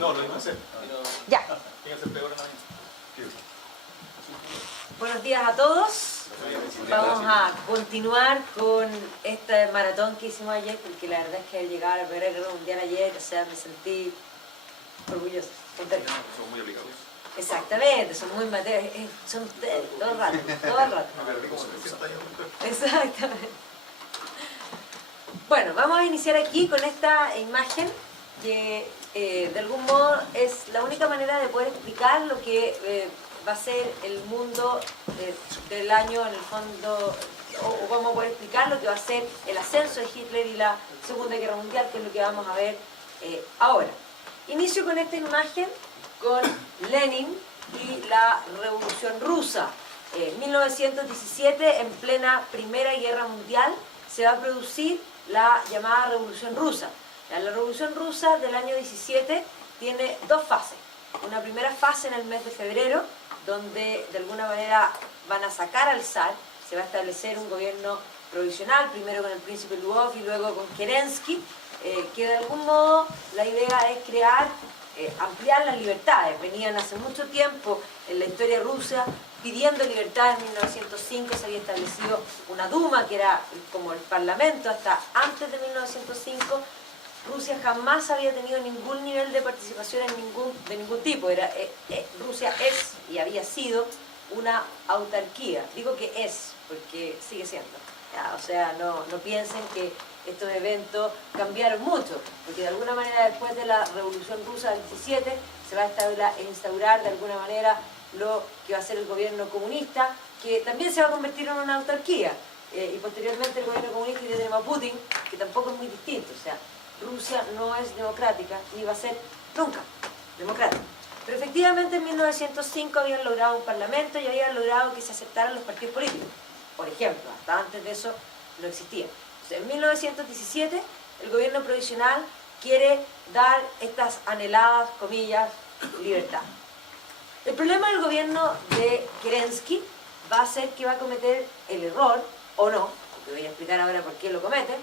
No, lo iba a hacer. Ya. Buenos días a todos. Vamos a continuar con este maratón que hicimos ayer, porque la verdad es que al llegar al primer guerra mundial ayer, o sea, me sentí orgullosa. Son muy obligados. Exactamente, son muy materiales, son todo el rato, todo el rato. Exactamente. Bueno, vamos a iniciar aquí con esta imagen que de algún modo es la única manera de poder explicar lo que va a ser el mundo del año en el fondo, o vamos a poder explicar lo que va a ser el ascenso de Hitler y la Segunda Guerra Mundial, que es lo que vamos a ver ahora. Inicio con esta imagen con Lenin y la Revolución Rusa. 1917, en plena Primera Guerra Mundial, se va a producir la llamada Revolución Rusa. La Revolución Rusa del año 17 tiene dos fases. Una primera fase en el mes de febrero, donde de alguna manera van a sacar al zar, se va a establecer un gobierno provisional, primero con el príncipe Lvov y luego con Kerensky, que de algún modo la idea es crear, ampliar las libertades. Venían hace mucho tiempo en la historia rusa pidiendo libertad. En 1905 se había establecido una Duma, que era como el parlamento. Hasta antes de 1905 Rusia jamás había tenido ningún nivel de participación de ningún tipo. Rusia es y había sido una autarquía. Digo que es porque sigue siendo. ¿Ya? O sea, no piensen que estos eventos cambiaron mucho, porque de alguna manera después de la Revolución Rusa del 17 se va a instaurar de alguna manera lo que va a ser el gobierno comunista, que también se va a convertir en una autarquía, y posteriormente el gobierno comunista, y tenemos a Putin, que tampoco es muy distinto. O sea, Rusia no es democrática, ni va a ser nunca democrática. Pero efectivamente en 1905 habían logrado un parlamento y habían logrado que se aceptaran los partidos políticos. Por ejemplo, hasta antes de eso no existía. En 1917 el gobierno provisional quiere dar estas anheladas, comillas, libertad. El problema del gobierno de Kerensky va a ser que va a cometer el error, o no, porque voy a explicar ahora por qué lo comete,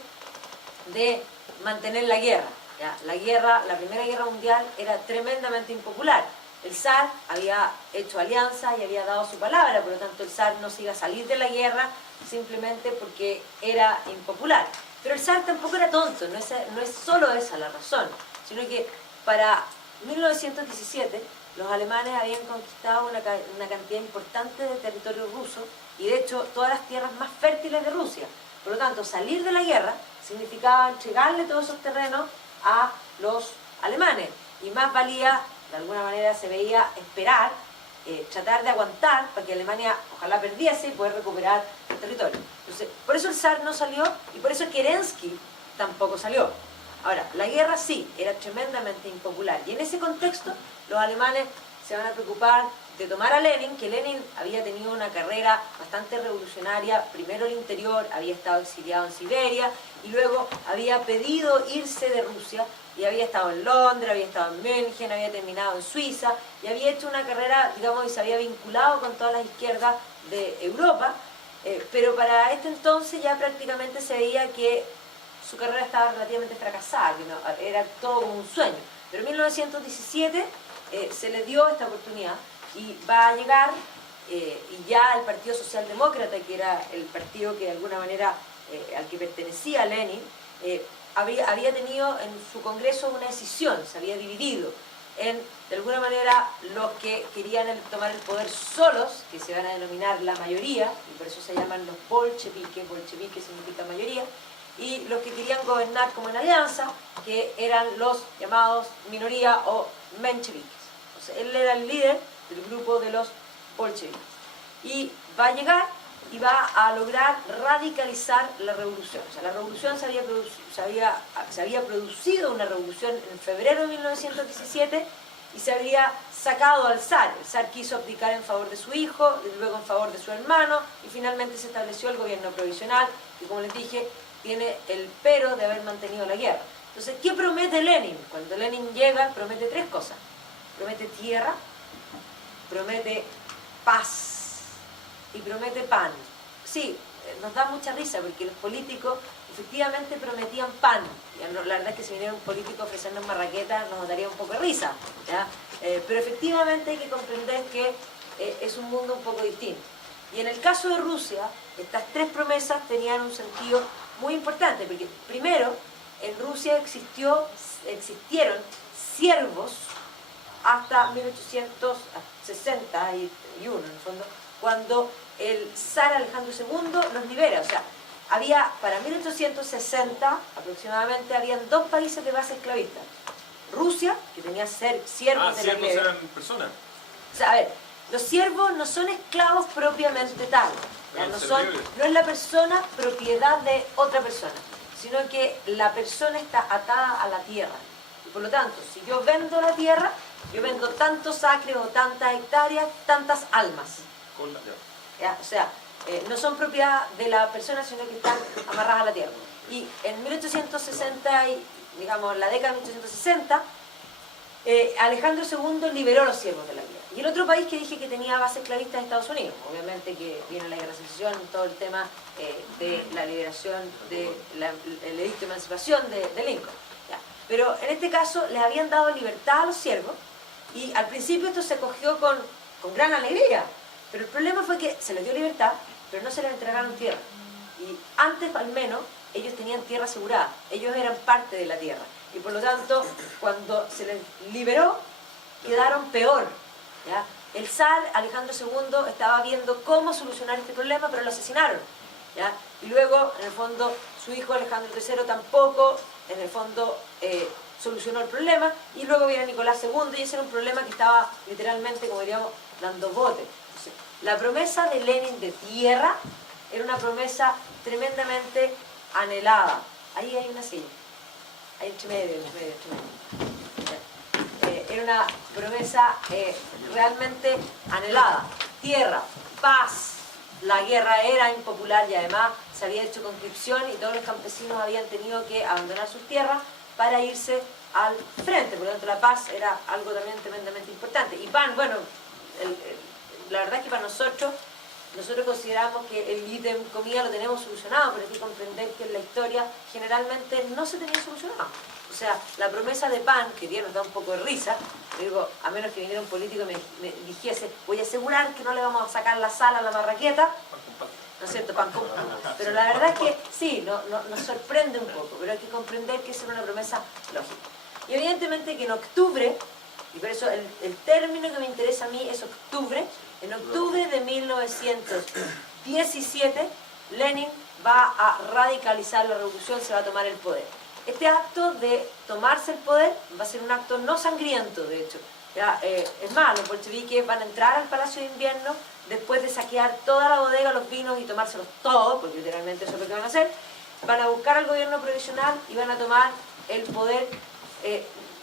de mantener la guerra. ¿Ya? La Primera Guerra Mundial era tremendamente impopular. El zar había hecho alianza y había dado su palabra, por lo tanto el zar no se iba a salir de la guerra simplemente porque era impopular. Pero el zar tampoco era tonto, no es solo esa la razón, sino que para 1917 los alemanes habían conquistado una cantidad importante de territorio ruso y de hecho todas las tierras más fértiles de Rusia. Por lo tanto, salir de la guerra significaba entregarle todos esos terrenos a los alemanes, y más valía, de alguna manera se veía, esperar, tratar de aguantar para que Alemania ojalá perdiese y poder recuperar el territorio. Entonces, por eso el zar no salió y por eso Kerensky tampoco salió. Ahora, la guerra sí, era tremendamente impopular, y en ese contexto los alemanes se van a preocupar de tomar a Lenin, que Lenin había tenido una carrera bastante revolucionaria, primero el interior, había estado exiliado en Siberia y luego había pedido irse de Rusia y había estado en Londres, había estado en München, había terminado en Suiza y había hecho una carrera, digamos, y se había vinculado con todas las izquierdas de Europa, pero para este entonces ya prácticamente se veía que su carrera estaba relativamente fracasada, que no, era todo como un sueño. Pero en 1917 se le dio esta oportunidad y va a llegar, y ya el Partido Socialdemócrata, que era el partido que de alguna manera al que pertenecía Lenin, había tenido en su congreso una decisión, se había dividido en, de alguna manera, los que querían tomar el poder solos, que se van a denominar la mayoría, y por eso se llaman los bolcheviques, bolchevique significa mayoría, y los que querían gobernar como en alianza, que eran los llamados minoría o mencheviques. O sea, él era el líder del grupo de los bolcheviques. Y va a llegar y va a lograr radicalizar la revolución. O sea, la revolución se había producido una revolución en febrero de 1917 y se había sacado al zar. El zar quiso abdicar en favor de su hijo, luego en favor de su hermano, y finalmente se estableció el gobierno provisional, que, como les dije, tiene el pero de haber mantenido la guerra. Entonces, ¿qué promete Lenin? Cuando Lenin llega, promete tres cosas. Promete tierra, promete paz y promete pan. Sí, nos da mucha risa porque los políticos efectivamente prometían pan. Ya no, la verdad es que si viniera un político a ofrecernos marraquetas nos daría un poco de risa, ¿ya? Pero efectivamente hay que comprender que es un mundo un poco distinto. Y en el caso de Rusia, estas tres promesas tenían un sentido muy importante, porque primero, en Rusia existieron siervos hasta 1861, en el fondo, cuando el zar Alejandro II los libera. O sea, había, para 1860 aproximadamente, habían dos países de base esclavista. Rusia, que tenía siervos de la siervos plebe. eran personas. O sea, a ver, los siervos no son esclavos propiamente tal. Ya, no es la persona propiedad de otra persona, sino que la persona está atada a la tierra. Y por lo tanto, si yo vendo la tierra, yo vendo tantos acres o tantas hectáreas, tantas almas. ¿Ya? O sea, no son propiedad de la persona, sino que están amarradas a la tierra. Y en 1860, digamos, la década de 1860, Alejandro II liberó los siervos de la tierra. Y el otro país que dije que tenía base esclavista es Estados Unidos. Obviamente que viene la guerra de secesión, todo el tema de la liberación, el edicto de emancipación de Lincoln. ¿Ya? Pero en este caso les habían dado libertad a los siervos y al principio esto se cogió con gran alegría. Pero el problema fue que se les dio libertad, pero no se les entregaron tierra. Y antes, al menos, ellos tenían tierra asegurada. Ellos eran parte de la tierra. Y por lo tanto, cuando se les liberó, quedaron peor. ¿Ya? El zar Alejandro II estaba viendo cómo solucionar este problema, pero lo asesinaron. ¿Ya? Y luego, en el fondo, su hijo Alejandro III tampoco, en el fondo, solucionó el problema. Y luego viene Nicolás II, y ese era un problema que estaba literalmente, como diríamos, dando bote. Entonces, la promesa de Lenin de tierra era una promesa tremendamente anhelada. Ahí hay una silla. Ahí entre medio. Era una promesa realmente anhelada. Tierra, paz. La guerra era impopular y además se había hecho conscripción y todos los campesinos habían tenido que abandonar sus tierras para irse al frente. Por lo tanto, la paz era algo también tremendamente importante. Y pan, bueno, la verdad es que para nosotros consideramos que el ítem comida lo tenemos solucionado, pero hay que comprender que en la historia generalmente no se tenía solucionado. O sea, la promesa de pan, que Dios nos da un poco de risa, digo, a menos que viniera un político y me dijese, voy a asegurar que no le vamos a sacar la sal a la marraqueta, ¿no es cierto? Pan con pan. Pero la verdad es que sí, nos sorprende un poco, pero hay que comprender que esa era una promesa lógica. Y evidentemente que en octubre, y por eso el término que me interesa a mí es octubre, en octubre de 1917, Lenin va a radicalizar la revolución, se va a tomar el poder. Este acto de tomarse el poder va a ser un acto no sangriento, de hecho. ¿Ya? Es más, los bolcheviques van a entrar al Palacio de Invierno después de saquear toda la bodega, los vinos y tomárselos todos, porque literalmente eso es lo que van a hacer. Van a buscar al gobierno provisional y van a tomar el poder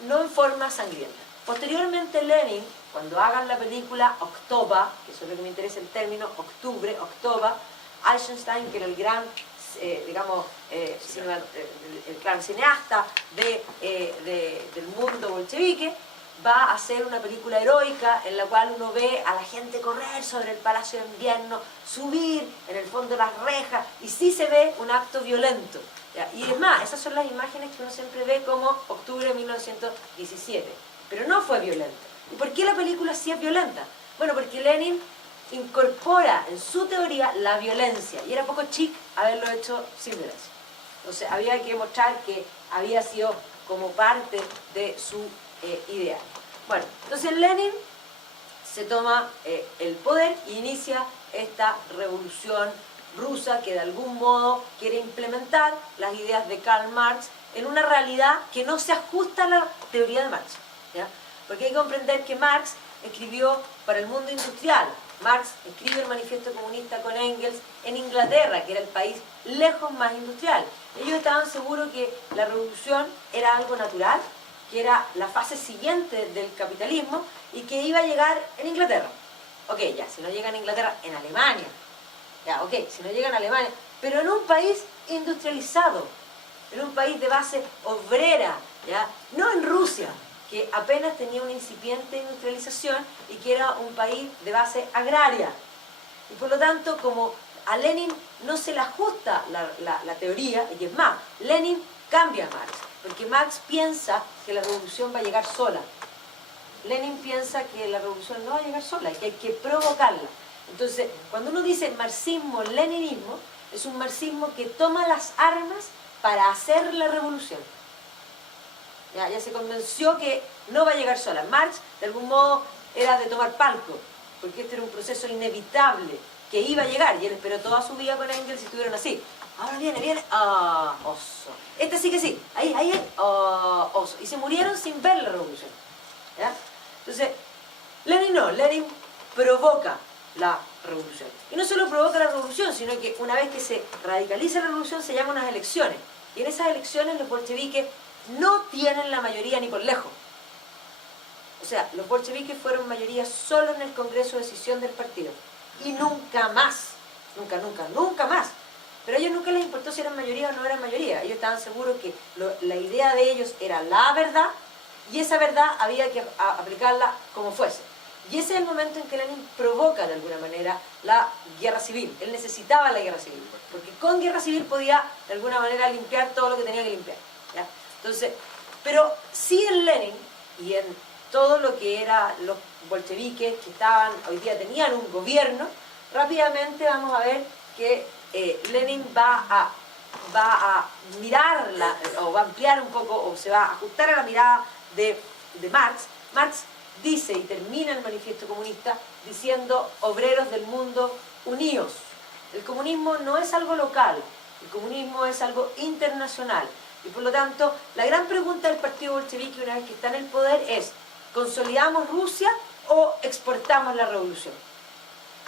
no en forma sangrienta. Posteriormente Lenin, cuando hagan la película Oktoba, que eso es lo que me interesa el término, octubre, Oktoba, Eisenstein, que era el gran, digamos, el gran cineasta del mundo bolchevique, va a hacer una película heroica en la cual uno ve a la gente correr sobre el Palacio de Invierno, subir en el fondo las rejas, y sí se ve un acto violento. ¿Ya? Y es más, esas son las imágenes que uno siempre ve como octubre de 1917. Pero no fue violento. ¿Y por qué la película sí es violenta? Bueno, porque Lenin incorpora en su teoría la violencia, y era poco chic haberlo hecho sin violencia. Entonces había que mostrar que había sido como parte de su ideal. Bueno, entonces Lenin se toma el poder e inicia esta revolución rusa que de algún modo quiere implementar las ideas de Karl Marx en una realidad que no se ajusta a la teoría de Marx. ¿Ya? Porque hay que comprender que Marx escribió para el mundo industrial. Marx escribe el manifiesto comunista con Engels en Inglaterra, que era el país lejos más industrial. Ellos estaban seguros que la revolución era algo natural, que era la fase siguiente del capitalismo y que iba a llegar en Inglaterra. Ok, ya, si no llega en Inglaterra, en Alemania. Ya, ok, si no llega en Alemania, pero en un país industrializado, en un país de base obrera, ¿ya? No en Rusia, que apenas tenía una incipiente industrialización y que era un país de base agraria. Y por lo tanto, como a Lenin no se le ajusta la teoría, y es más, Lenin cambia a Marx, porque Marx piensa que la revolución va a llegar sola. Lenin piensa que la revolución no va a llegar sola, y que hay que provocarla. Entonces, cuando uno dice marxismo-leninismo, es un marxismo que toma las armas para hacer la revolución. Ya se convenció que no va a llegar sola. Marx, de algún modo, era de tomar palco, porque este era un proceso inevitable, que iba a llegar, y él esperó toda su vida con Engels y estuvieron así. Ahora viene, oso. Este sí que sí, ahí, oso. Y se murieron sin ver la revolución. ¿Ya? Entonces, Lenin provoca la revolución. Y no solo provoca la revolución, sino que una vez que se radicaliza la revolución se llaman unas elecciones. Y en esas elecciones los bolcheviques no tienen la mayoría ni por lejos. O sea, los bolcheviques fueron mayoría solo en el Congreso de Decisión del partido. Y nunca más. Nunca más. Pero a ellos nunca les importó si eran mayoría o no eran mayoría. Ellos estaban seguros que la idea de ellos era la verdad, y esa verdad había que aplicarla como fuese. Y ese es el momento en que Lenin provoca de alguna manera la guerra civil. Él necesitaba la guerra civil, porque con guerra civil podía de alguna manera limpiar todo lo que tenía que limpiar. ¿Ya? Entonces, pero sí en Lenin y en todo lo que eran los bolcheviques que hoy día tenían un gobierno, rápidamente vamos a ver que Lenin va a mirarla, o va a ampliar un poco, o se va a ajustar a la mirada de Marx. Marx dice y termina el manifiesto comunista diciendo: obreros del mundo, unidos. El comunismo no es algo local, el comunismo es algo internacional. Y por lo tanto, la gran pregunta del partido bolchevique una vez que está en el poder es: ¿consolidamos Rusia o exportamos la revolución?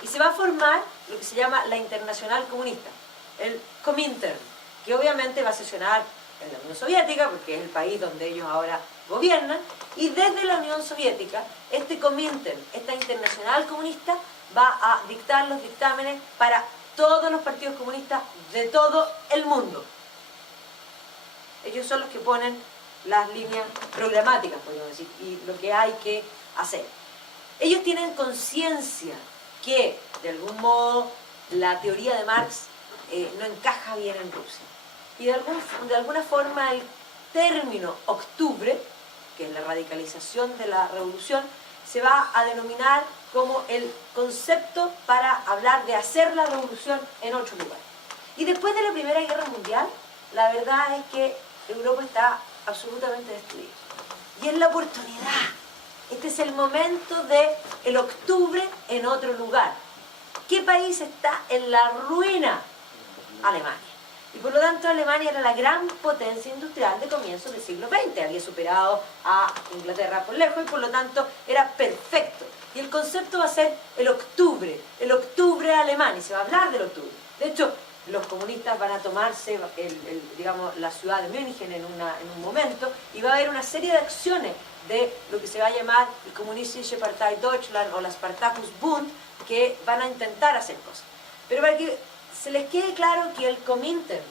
Y se va a formar lo que se llama la Internacional Comunista, el Comintern, que obviamente va a sesionar en la Unión Soviética, porque es el país donde ellos ahora gobiernan, y desde la Unión Soviética, este Comintern, esta Internacional Comunista, va a dictar los dictámenes para todos los partidos comunistas de todo el mundo. Ellos son los que ponen las líneas programáticas, podríamos decir, y lo que hay que hacer. Ellos tienen conciencia que, de algún modo, la teoría de Marx no encaja bien en Rusia. Y de alguna forma el término octubre, que es la radicalización de la revolución, se va a denominar como el concepto para hablar de hacer la revolución en otro lugar. Y después de la Primera Guerra Mundial, la verdad es que Europa está absolutamente destruida. Y es la oportunidad. Este es el momento del octubre en otro lugar. ¿Qué país está en la ruina? Alemania. Y por lo tanto Alemania era la gran potencia industrial de comienzos del siglo XX. Había superado a Inglaterra por lejos y por lo tanto era perfecto. Y el concepto va a ser el octubre alemán, y se va a hablar del octubre. De hecho, los comunistas van a tomarse digamos, la ciudad de München en un momento, y va a haber una serie de acciones de lo que se va a llamar el Kommunistische Partei Deutschland o la Spartakusbund, que van a intentar hacer cosas. Pero para que se les quede claro que el Comintern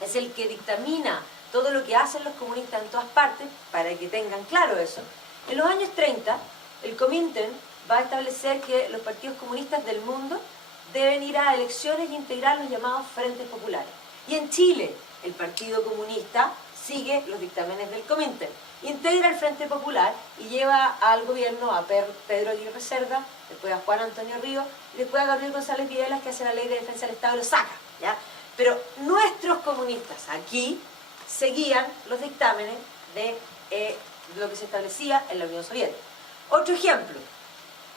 es el que dictamina todo lo que hacen los comunistas en todas partes, para que tengan claro eso, en los años 30 el Comintern va a establecer que los partidos comunistas del mundo deben ir a elecciones y integrar los llamados frentes populares. Y en Chile, el Partido Comunista sigue los dictámenes del Comintern, integra el Frente Popular y lleva al gobierno a Pedro Aguirre Cerda, después a Juan Antonio Ríos, y después a Gabriel González Videlas, que hace la ley de defensa del Estado y lo saca, ¿ya? Pero nuestros comunistas aquí seguían los dictámenes de lo que se establecía en la Unión Soviética. Otro ejemplo.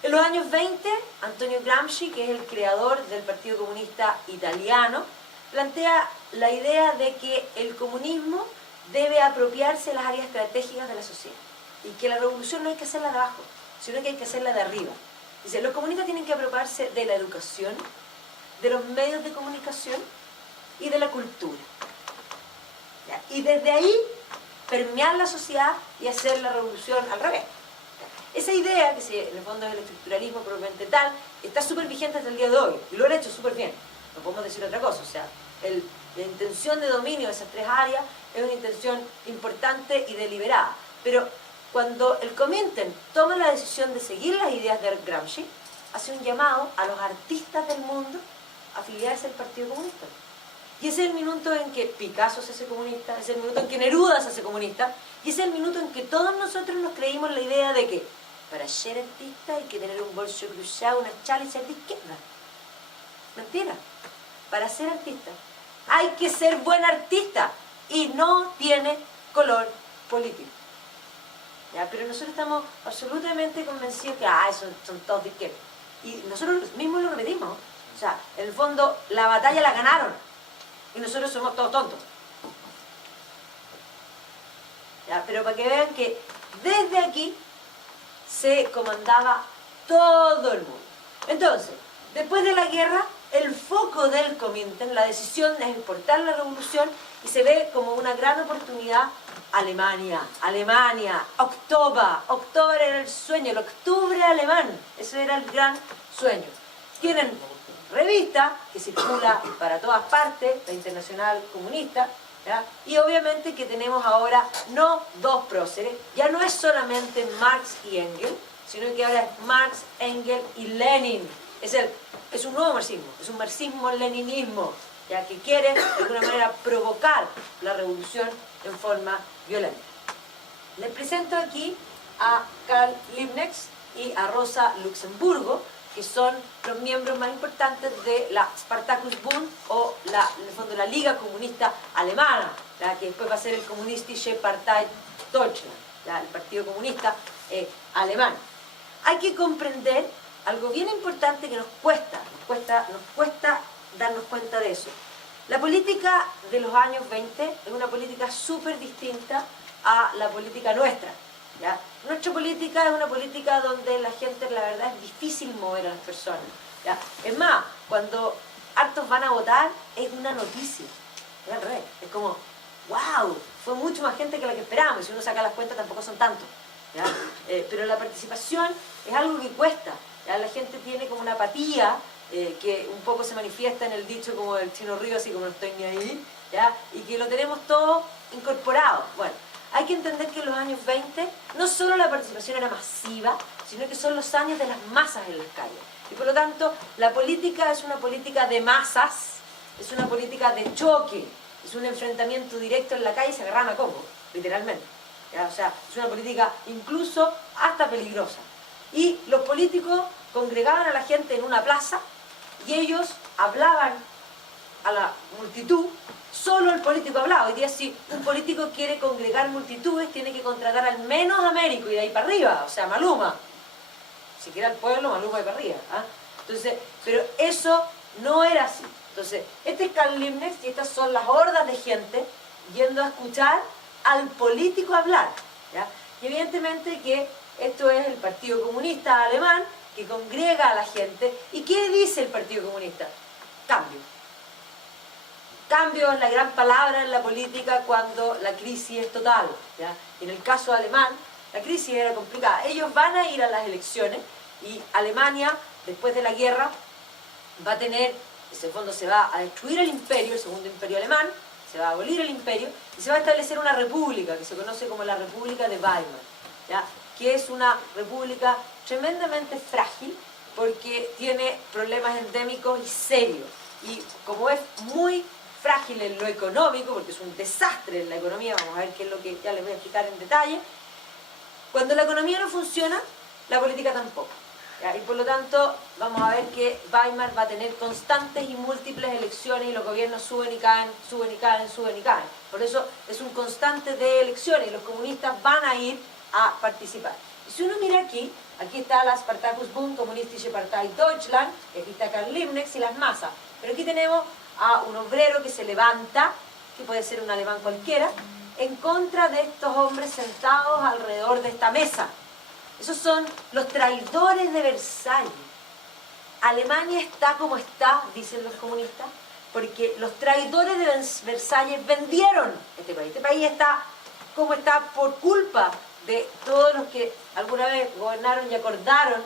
En los años 20, Antonio Gramsci, que es el creador del Partido Comunista Italiano, plantea la idea de que el comunismo debe apropiarse de las áreas estratégicas de la sociedad y que la revolución no hay que hacerla de abajo, sino que hay que hacerla de arriba. Dice, los comunistas tienen que apropiarse de la educación, de los medios de comunicación y de la cultura. ¿Ya? Y desde ahí permear la sociedad y hacer la revolución al revés. Esa idea, que en el fondo es el estructuralismo propiamente tal, está súper vigente hasta el día de hoy, y lo han hecho súper bien. No podemos decir otra cosa, o sea, la intención de dominio de esas tres áreas es una intención importante y deliberada. Pero cuando el Comintern toma la decisión de seguir las ideas de Gramsci, hace un llamado a los artistas del mundo afiliarse al Partido Comunista. Y ese es el minuto en que Picasso se hace comunista, es el minuto en que Neruda se hace comunista, y es el minuto en que todos nosotros nos creímos la idea de que para ser artista hay que tener un bolso cruzado, una chala y ser de izquierda. Mentira. Para ser artista hay que ser buen artista y no tiene color político. ¿Ya? Pero nosotros estamos absolutamente convencidos que son todos de izquierda. Y nosotros mismos lo repetimos. O sea, en el fondo la batalla la ganaron y nosotros somos todos tontos. ¿Ya? Pero para que vean que desde aquí se comandaba todo el mundo. Entonces, después de la guerra, el foco del Comintern, la decisión es exportar la revolución y se ve como una gran oportunidad Alemania, October era el sueño, el octubre alemán, ese era el gran sueño. Tienen revista que circula para todas partes, la Internacional Comunista, ¿ya? Y obviamente que tenemos ahora no dos próceres, ya no es solamente Marx y Engels, sino que ahora es Marx, Engels y Lenin. Es un nuevo marxismo, es un marxismo-leninismo, ya que quiere de alguna manera provocar la revolución en forma violenta. Les presento aquí a Karl Liebknecht y a Rosa Luxemburgo, que son los miembros más importantes de la Spartakusbund o en el fondo la Liga Comunista Alemana, ¿ya? Que después va a ser el Kommunistische Partei Deutschland, ¿ya? El Partido Comunista Alemán. Hay que comprender algo bien importante que nos cuesta darnos cuenta de eso. La política de los años 20 es una política súper distinta a la política nuestra, ¿ya? Nuestra política es una política donde la gente, la verdad, es difícil mover a las personas, ¿ya? Es más, cuando hartos van a votar, es una noticia, es al revés, es como, wow, fue mucho más gente que la que esperábamos, y si uno saca las cuentas tampoco son tantos, ¿ya? Pero la participación es algo que cuesta, ¿ya? La gente tiene como una apatía, que un poco se manifiesta en el dicho como del Chino Río, así como no estoy ni ahí, ¿ya? Y que lo tenemos todo incorporado. Bueno, hay que entender que en los años 20 no solo la participación era masiva, sino que son los años de las masas en las calles. Y por lo tanto, la política es una política de masas, es una política de choque, es un enfrentamiento directo en la calle y se agarran a combo, literalmente, ¿ya? O sea, es una política incluso hasta peligrosa. Y los políticos congregaban a la gente en una plaza y ellos hablaban a la multitud, solo el político hablaba. Hoy día si un político quiere congregar multitudes, tiene que contratar al menos a Américo y de ahí para arriba, o sea, Maluma. Si quiere al pueblo, Maluma y para arriba. ¿Ah? Entonces, pero eso no era así. Entonces, este es Karl Liebknecht y estas son las hordas de gente yendo a escuchar al político hablar, ¿ya? Y evidentemente que esto es el Partido Comunista Alemán, que congrega a la gente. ¿Y qué dice el Partido Comunista? Cambio. Cambio es la gran palabra en la política cuando la crisis es total, ¿ya? En el caso alemán, la crisis era complicada. Ellos van a ir a las elecciones y Alemania, después de la guerra, va a tener, en ese fondo se va a destruir el imperio, el segundo imperio alemán, se va a abolir el imperio y se va a establecer una república que se conoce como la República de Weimar, ¿ya? Que es una república tremendamente frágil porque tiene problemas endémicos y serios. Y como es muy frágil en lo económico, porque es un desastre en la economía, vamos a ver qué es lo que ya les voy a explicar en detalle, cuando la economía no funciona, la política tampoco, ¿ya? Y por lo tanto vamos a ver que Weimar va a tener constantes y múltiples elecciones y los gobiernos suben y caen, suben y caen, suben y caen. Por eso es un constante de elecciones y los comunistas van a ir a participar. Y si uno mira aquí está la Spartakusbund, Kommunistische Partei Deutschland, aquí está Karl Liebknecht y las masas. Pero aquí tenemos a un obrero que se levanta, que puede ser un alemán cualquiera, en contra de estos hombres sentados alrededor de esta mesa. Esos son los traidores de Versalles. Alemania está como está, dicen los comunistas, porque los traidores de Versalles vendieron este país. Este país está como está por culpa de todos los que alguna vez gobernaron y acordaron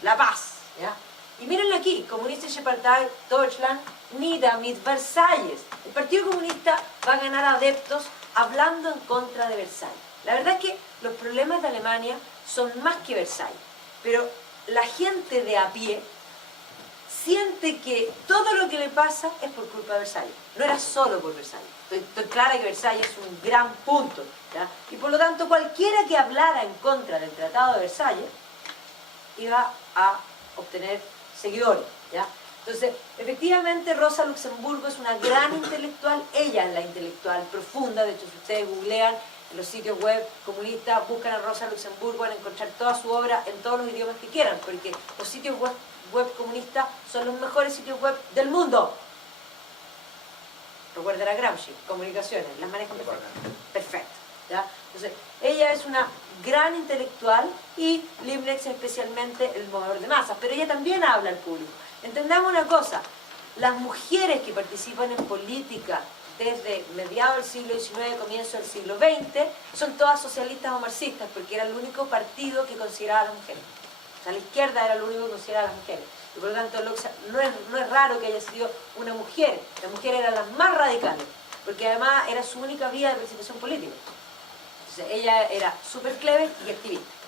la paz, ¿ya? Y mírenlo aquí, Kommunistische Partei Deutschland nieder mit Versalles. El Partido Comunista va a ganar adeptos hablando en contra de Versalles. La verdad es que los problemas de Alemania son más que Versalles, pero la gente de a pie siente que todo lo que le pasa es por culpa de Versalles. No era solo por Versalles. Estoy clara que Versalles es un gran punto, ¿ya? Y por lo tanto cualquiera que hablara en contra del Tratado de Versalles iba a obtener seguidores, ¿ya? Entonces, efectivamente Rosa Luxemburgo es una gran intelectual, ella es la intelectual profunda. De hecho, si ustedes googlean en los sitios web comunistas, buscan a Rosa Luxemburgo, van a encontrar toda su obra en todos los idiomas que quieran, porque los sitios web comunistas son los mejores sitios web del mundo. Recuerden a Gramsci, comunicaciones, las manejan perfecto, ¿ya? Entonces, ella es una gran intelectual y Leibniz especialmente el movedor de masas, pero ella también habla al público. Entendamos una cosa, las mujeres que participan en política desde mediados del siglo XIX, comienzo del siglo XX, son todas socialistas o marxistas, porque era el único partido que consideraba a las mujeres. O sea, la izquierda era lo único que consideraba a las mujeres. Y por lo tanto no es raro que haya sido una mujer. Las mujeres eran las más radicales, porque además era su única vía de participación política. Entonces ella era súper clever y activista.